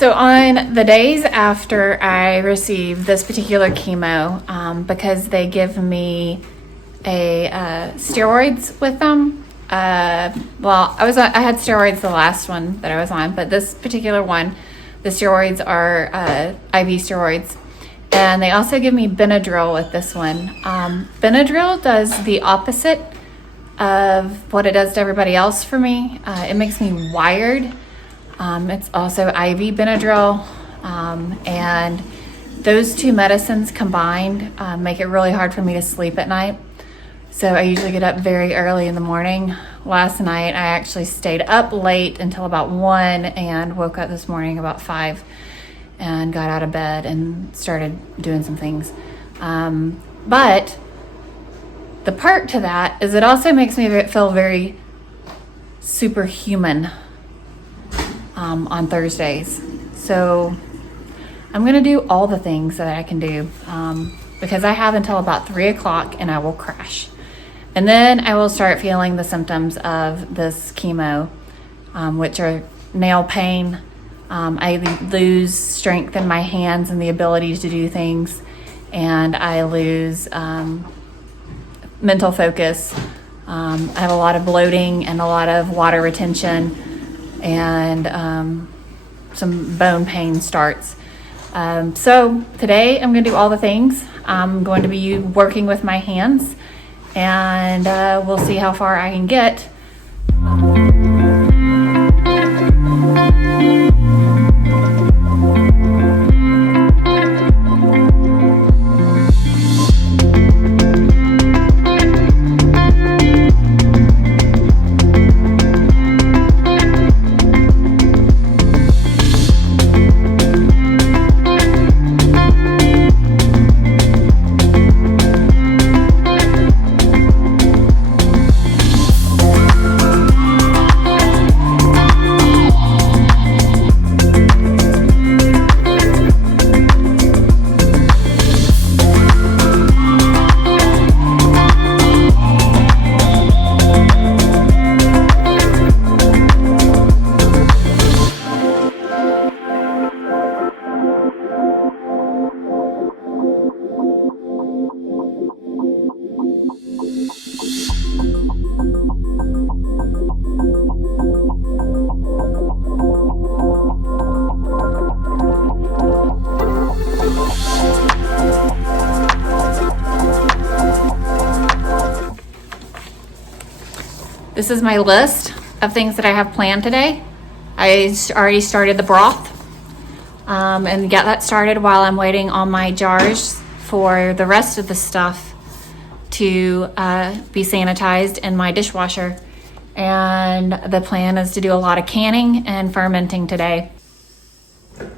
So on the days after I receive this particular chemo, because they give me steroids with them. I had steroids the last one that I was on, but this particular one, the steroids are IV steroids, and they also give me Benadryl with this one. Benadryl does the opposite of what it does to everybody else for me. It makes me wired. It's also IV Benadryl, and those two medicines combined make it really hard for me to sleep at night. So I usually get up very early in the morning. Last night I actually stayed up late until about 1 and woke up this morning about 5 and got out of bed and started doing some things. But the perk to that is it also makes me feel very superhuman on Thursdays. So I'm going to do all the things that I can do because I have until about 3 o'clock and I will crash. And then I will start feeling the symptoms of this chemo, which are nail pain. I lose strength in my hands and the ability to do things, and I lose mental focus. I have a lot of bloating and a lot of water retention, and some bone pain starts. So today I'm going to do all the things. I'm going to be working with my hands, and we'll see how far I can get. This is my list of things that I have planned today. I already started the broth and get that started while I'm waiting on my jars for the rest of the stuff to be sanitized in my dishwasher. And the plan is to do a lot of canning and fermenting today. All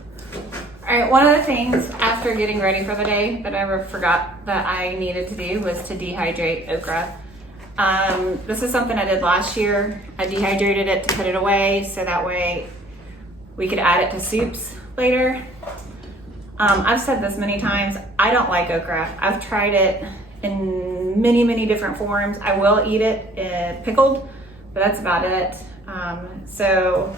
right, one of the things after getting ready for the day that I forgot that I needed to do was to dehydrate okra. This is something I did last year. I dehydrated it to put it away so that way we could add it to soups later. I've said this many times, I don't like okra. I've tried it in many different forms. I will eat it pickled, but that's about it. So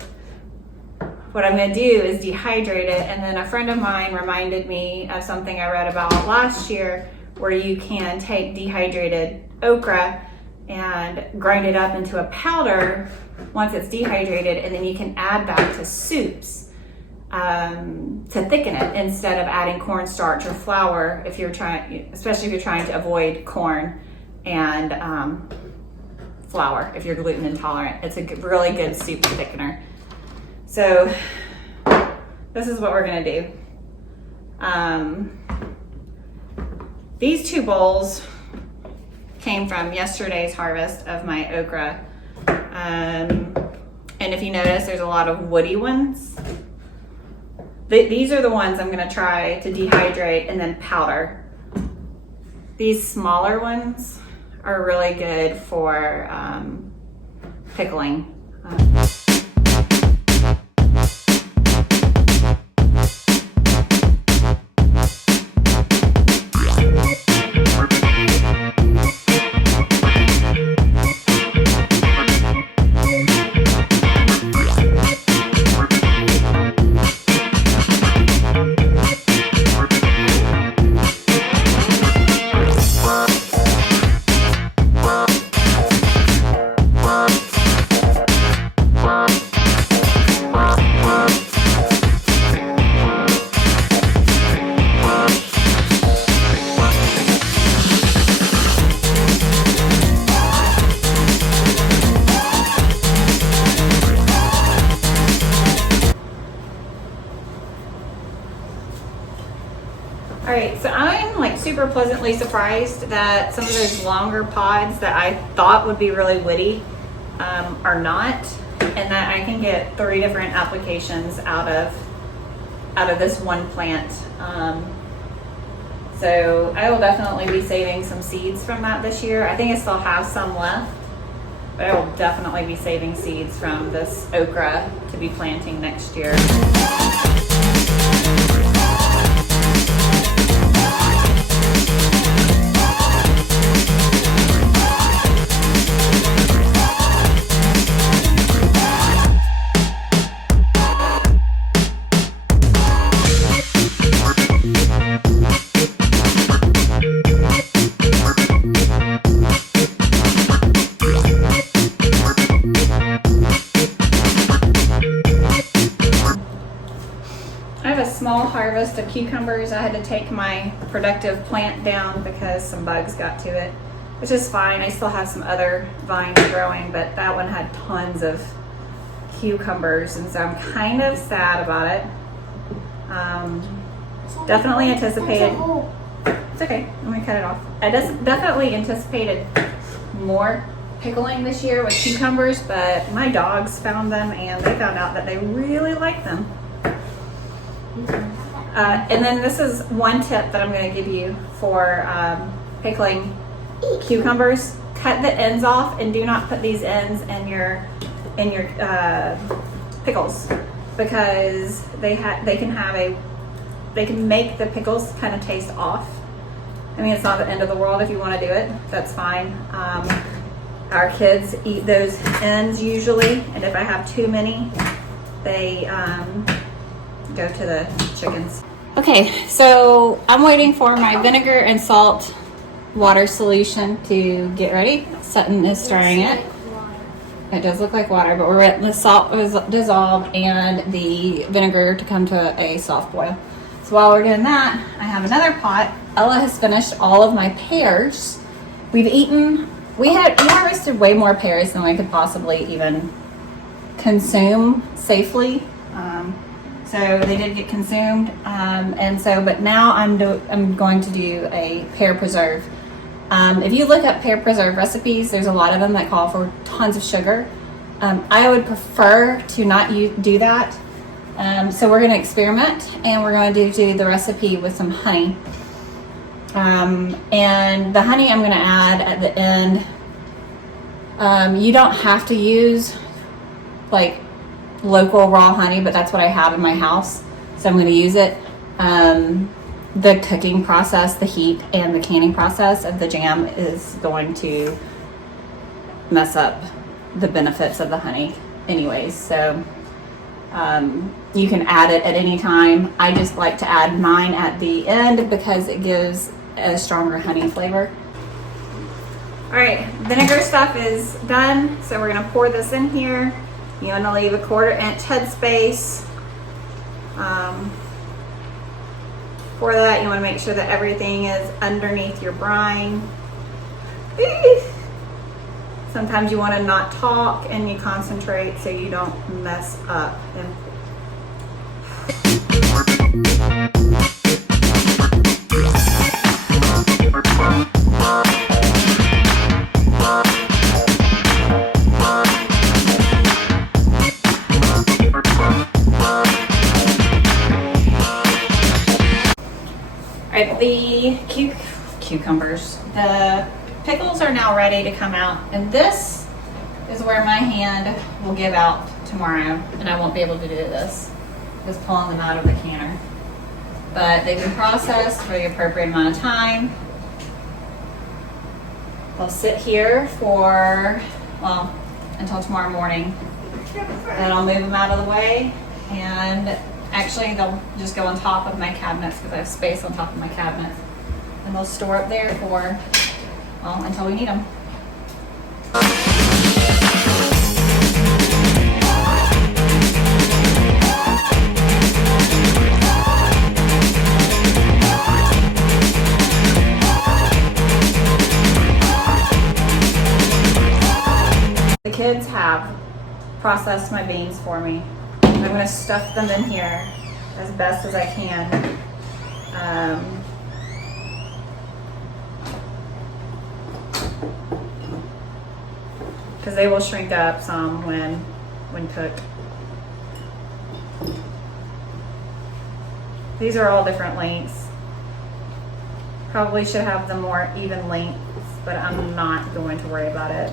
what I'm gonna do is dehydrate it, and then a friend of mine reminded me of something I read about last year where you can take dehydrated okra and grind it up into a powder once it's dehydrated, and then you can add that to soups to thicken it instead of adding cornstarch or flour if you're trying, especially if you're trying to avoid corn and flour if you're gluten intolerant. It's a really good soup thickener. So this is what we're gonna do. These 2 bowls came from yesterday's harvest of my okra. And if you notice, there's a lot of woody ones. These are the ones I'm gonna try to dehydrate and then powder. These smaller ones are really good for pickling. right, so I'm like super pleasantly surprised that some of those longer pods that I thought would be really woody are not, and that I can get 3 different applications out of this one plant. So I will definitely be saving some seeds from that this year. I think I still have some left, but I will definitely be saving seeds from this okra to be planting next year. Small harvest of cucumbers. I had to take my productive plant down because some bugs got to it, which is fine. I still have some other vines growing, but that one had tons of cucumbers, and so I'm kind of sad about it. Definitely anticipated. It's okay. I'm gonna cut it off. I definitely anticipated more pickling this year with cucumbers, but my dogs found them and they found out that they really like them. And then this is one tip that I'm going to give you for pickling cucumbers. Cut the ends off and do not put these ends in your pickles, because they can make the pickles kind of taste off. I mean, it's not the end of the world if you want to do it. That's fine. Our kids eat those ends usually, and if I have too many, they go to the chickens. Okay, so I'm waiting for my vinegar and salt water solution to get ready. Sutton is stirring it. It does look like water, but we're letting the salt dissolve and the vinegar to come to a soft boil. So while we're doing that, I have another pot. Ella has finished all of my pears. We harvested way more pears than we could possibly even consume safely. So they did get consumed, but now I'm going to do a pear preserve. If you look up pear preserve recipes, there's a lot of them that call for tons of sugar. I would prefer to not do that. So we're going to experiment, and we're going to do the recipe with some honey. And the honey I'm going to add at the end. You don't have to use like local raw honey, but that's what I have in my house, so I'm going to use it. The cooking process, the heat, and the canning process of the jam is going to mess up the benefits of the honey anyways, so you can add it at any time. I just like to add mine at the end because it gives a stronger honey flavor. All right, vinegar stuff is done, so we're going to pour this in here. You want to leave a 1/4 inch headspace. For that, you want to make sure that everything is underneath your brine. Sometimes you want to not talk and you concentrate so you don't mess up. Alright, the cucumbers, the pickles are now ready to come out, and this is where my hand will give out tomorrow, and I won't be able to do this, just pulling them out of the canner. But they've been processed for the appropriate amount of time. They'll sit here for, well, until tomorrow morning. Then I'll move them out of the way, and actually they'll just go on top of my cabinets because I have space on top of my cabinets. And they'll store up there for, well, until we need them. The kids have processed my beans for me. I'm going to stuff them in here as best as I can. because they will shrink up some when cooked. These are all different lengths. Probably should have them more even lengths, but I'm not going to worry about it.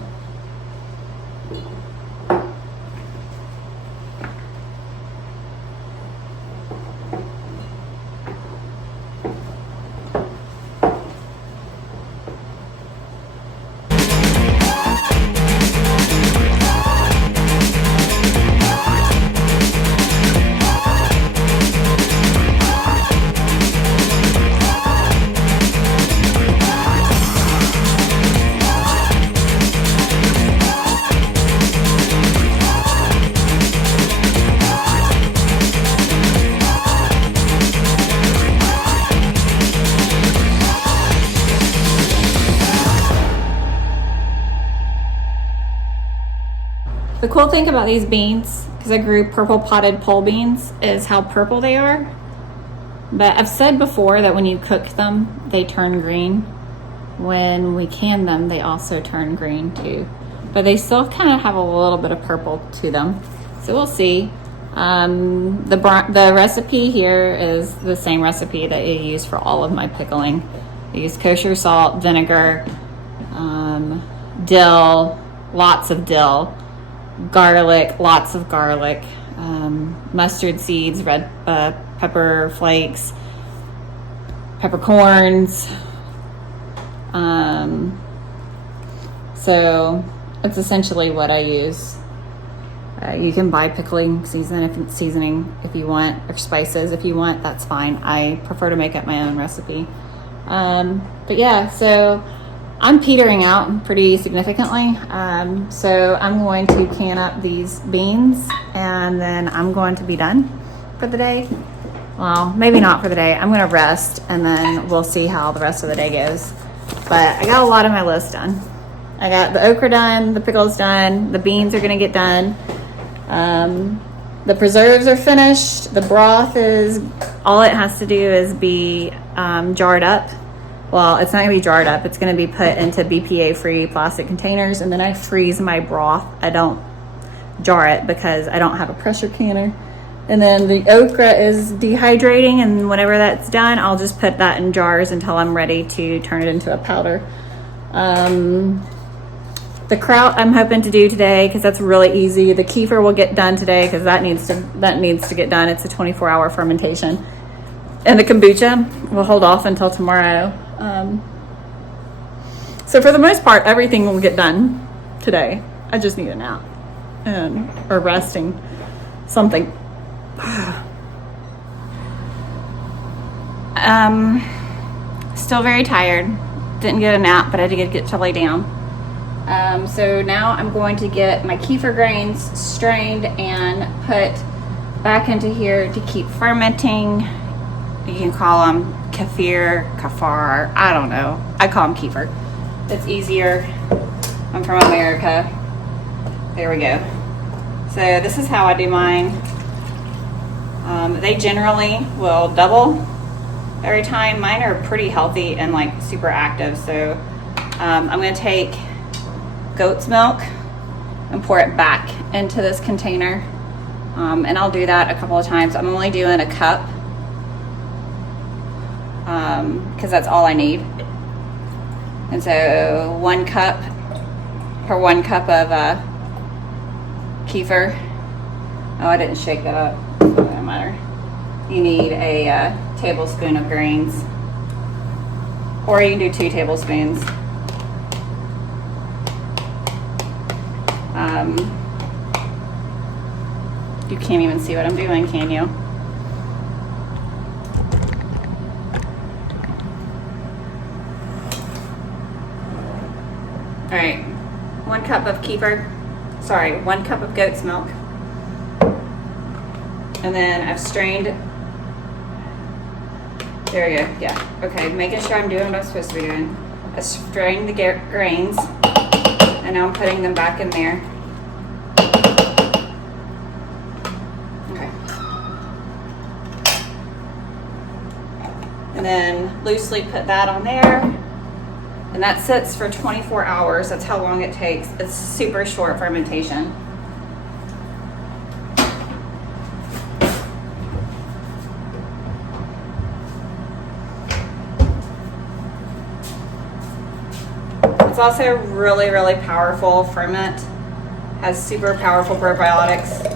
The cool thing about these beans, because I grew purple potted pole beans, is how purple they are. But I've said before that when you cook them, they turn green. When we can them, they also turn green too. But they still kind of have a little bit of purple to them. So we'll see. The recipe here is the same recipe that you use for all of my pickling. I use kosher salt, vinegar, dill, lots of dill, garlic, lots of garlic, mustard seeds, red pepper flakes, peppercorns. So that's essentially what I use. You can buy pickling seasoning if you want, or spices if you want, that's fine. I prefer to make up my own recipe. But yeah, so I'm petering out pretty significantly. So I'm going to can up these beans and then I'm going to be done for the day. Well, maybe not for the day. I'm going to rest and then we'll see how the rest of the day goes. But I got a lot of my list done. I got the okra done, the pickles done, the beans are going to get done. The preserves are finished. The broth is, all it has to do is be jarred up. Well, it's not going to be jarred up. It's going to be put into BPA-free plastic containers, and then I freeze my broth. I don't jar it because I don't have a pressure canner. And then the okra is dehydrating, and whenever that's done, I'll just put that in jars until I'm ready to turn it into a powder. The kraut I'm hoping to do today because that's really easy. The kefir will get done today because that needs to get done. It's a 24-hour fermentation. And the kombucha will hold off until tomorrow. So for the most part, everything will get done today. I just need a nap or resting, something. Still very tired. Didn't get a nap, but I did get to lay down. So now I'm going to get my kefir grains strained and put back into here to keep fermenting. You can call them kafar, I don't know. I call them kefir. It's easier. I'm from America. There we go. So this is how I do mine. They generally will double every time. Mine are pretty healthy and like super active. So I'm going to take goat's milk and pour it back into this container. And I'll do that a couple of times. I'm only doing a cup because that's all I need. And so 1 cup per 1 cup of kefir. Oh, I didn't shake that up. It doesn't matter. You need a tablespoon of grains, or you can do 2 tablespoons. You can't even see what I'm doing, can you? All right, 1 cup of kefir. Sorry, 1 cup of goat's milk. And then I've strained. There we go. Yeah. Okay. Making sure I'm doing what I'm supposed to be doing. I strained the grains, and now I'm putting them back in there. Okay. And then loosely put that on there. And that sits for 24 hours. That's how long it takes. It's super short fermentation. It's also really, really powerful ferment. Has super powerful probiotics.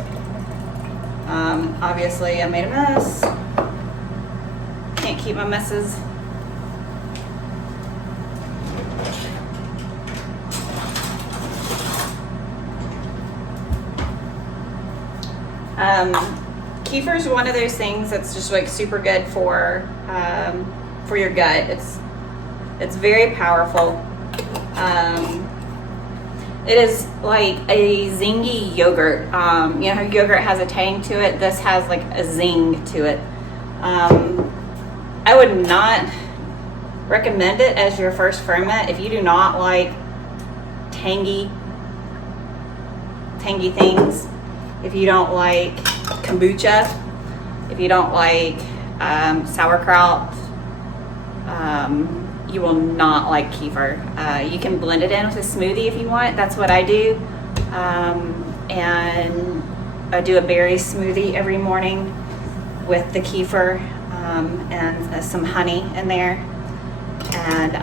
Obviously, I made a mess. Can't keep my messes. Kefir is one of those things that's just like super good for your gut. It's very powerful. It is like a zingy yogurt. You know how yogurt has a tang to it? This has like a zing to it. I would not recommend it as your first ferment if you do not like tangy things. If you don't like kombucha, if you don't like sauerkraut, you will not like kefir. You can blend it in with a smoothie if you want. That's what I do. And I do a berry smoothie every morning with the kefir and some honey in there. And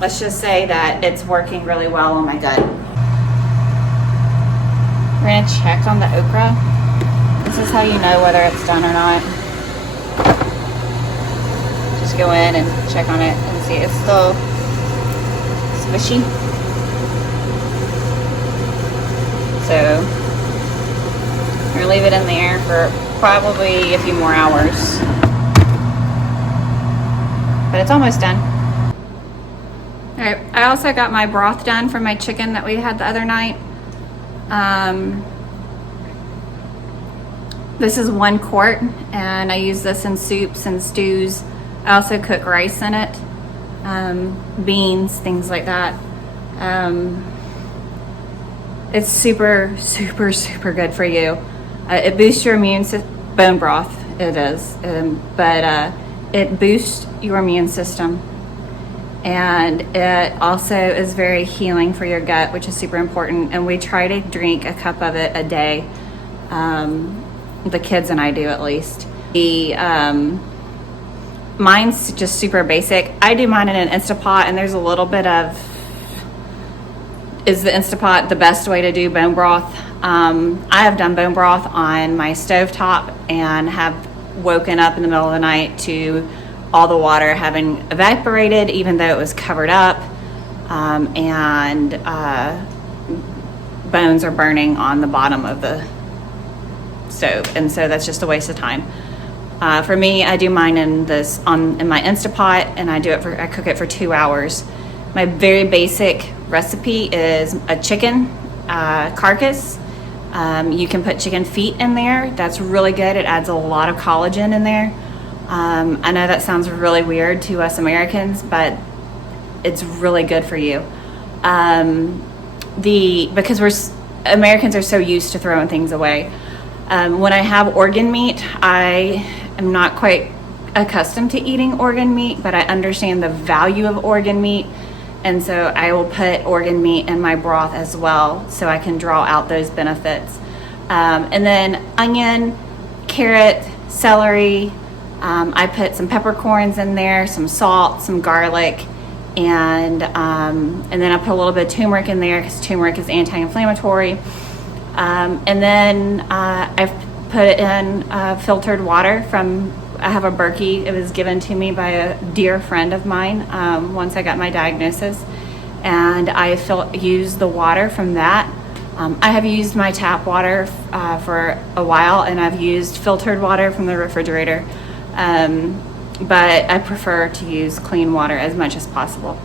let's just say that it's working really well on my gut. We're gonna check on the okra. This is how you know whether it's done or not. Just go in and check on it and see it's still squishy. So we're gonna leave it in there for probably a few more hours. But it's almost done. All right, I also got my broth done from my chicken that we had the other night. This is 1 quart, and I use this in soups and stews. I also cook rice in it, beans, things like that. It's super, super, super good for you. It boosts your immune system. Bone broth, it is, but it boosts your immune system. And it also is very healing for your gut, which is super important. And we try to drink a cup of it a day. The kids and I do, at least. Mine's just super basic. I do mine in an Instapot, and there's a little bit of, is the Instapot the best way to do bone broth? I have done bone broth on my stovetop and have woken up in the middle of the night to all the water having evaporated, even though it was covered up, and bones are burning on the bottom of the stove, and so that's just a waste of time. For me, I do mine in my Instapot, and I cook it for 2 hours. My very basic recipe is a chicken carcass. You can put chicken feet in there. That's really good. It adds a lot of collagen in there. I know that sounds really weird to us Americans, but it's really good for you. Because Americans are so used to throwing things away. When I have organ meat, I am not quite accustomed to eating organ meat, but I understand the value of organ meat. And so I will put organ meat in my broth as well, so I can draw out those benefits. And then onion, carrot, celery. I put some peppercorns in there, some salt, some garlic, and then I put a little bit of turmeric in there because turmeric is anti-inflammatory. And then I've put in filtered water I have a Berkey. It was given to me by a dear friend of mine once I got my diagnosis, and I used the water from that. I have used my tap water for a while, and I've used filtered water from the refrigerator, but I prefer to use clean water as much as possible.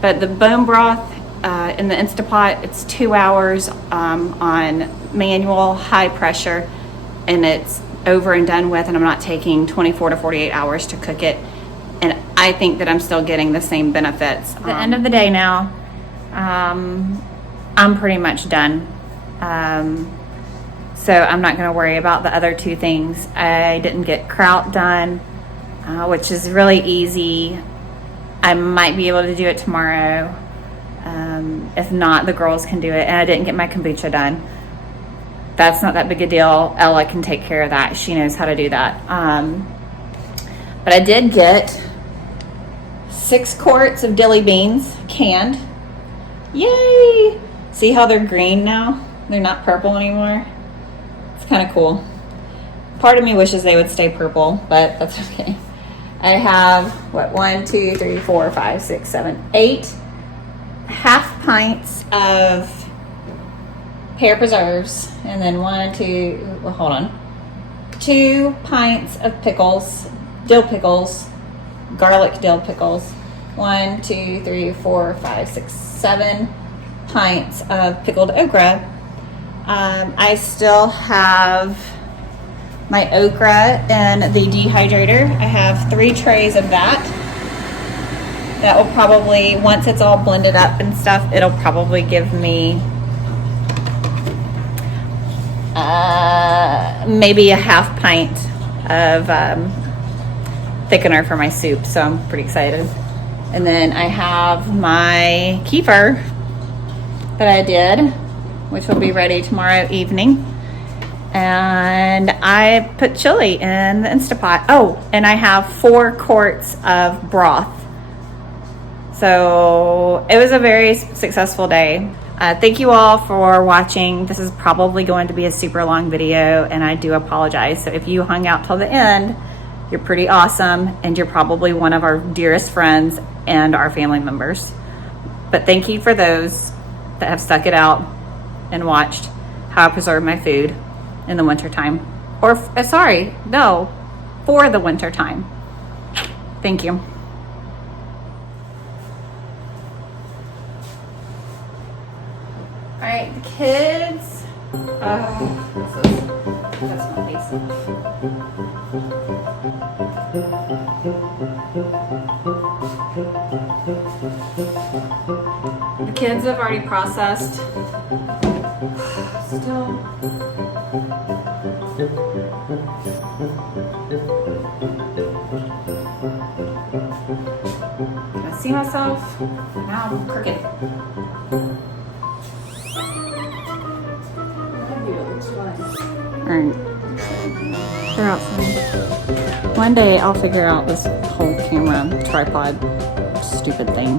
But the bone broth in the Instapot, it's 2 hours on manual high pressure, and it's over and done with, and I'm not taking 24 to 48 hours to cook it, and I think that I'm still getting the same benefits. At the end of the day now, I'm pretty much done, so I'm not going to worry about the other 2 things. I didn't get kraut done, which is really easy. I might be able to do it tomorrow. If not, the girls can do it. And I didn't get my kombucha done. That's not that big a deal. Ella can take care of that. She knows how to do that. But I did get 6 quarts of dilly beans canned. Yay! See how they're green now? They're not purple anymore. It's kind of cool. Part of me wishes they would stay purple, but that's okay. I have, 1, 2, 3, 4, 5, 6, 7, 8 half pints of pear preserves, and then 2 pints of pickles, dill pickles, garlic dill pickles. 1, 2, 3, 4, 5, 6, 7 pints of pickled okra. I still have my okra in the dehydrator. I have 3 trays of that. That will probably, once it's all blended up and stuff, it'll probably give me maybe a half pint of thickener for my soup, so I'm pretty excited. And then I have my kefir that I did, which will be ready tomorrow evening. And I put chili in the Instapot. Oh, and I have 4 quarts of broth. So it was a very successful day. Thank you all for watching. This is probably going to be a super long video, and I do apologize. So if you hung out till the end, you're pretty awesome, and you're probably one of our dearest friends and our family members. But thank you for those that have stuck it out and watched how I preserve my food in the wintertime. For the wintertime. Thank you. All right, the kids. That's my face. The kids have already processed. Still. Can I see myself? Now I'm crooked. Alright, they're outside. One day I'll figure out this whole camera tripod stupid thing.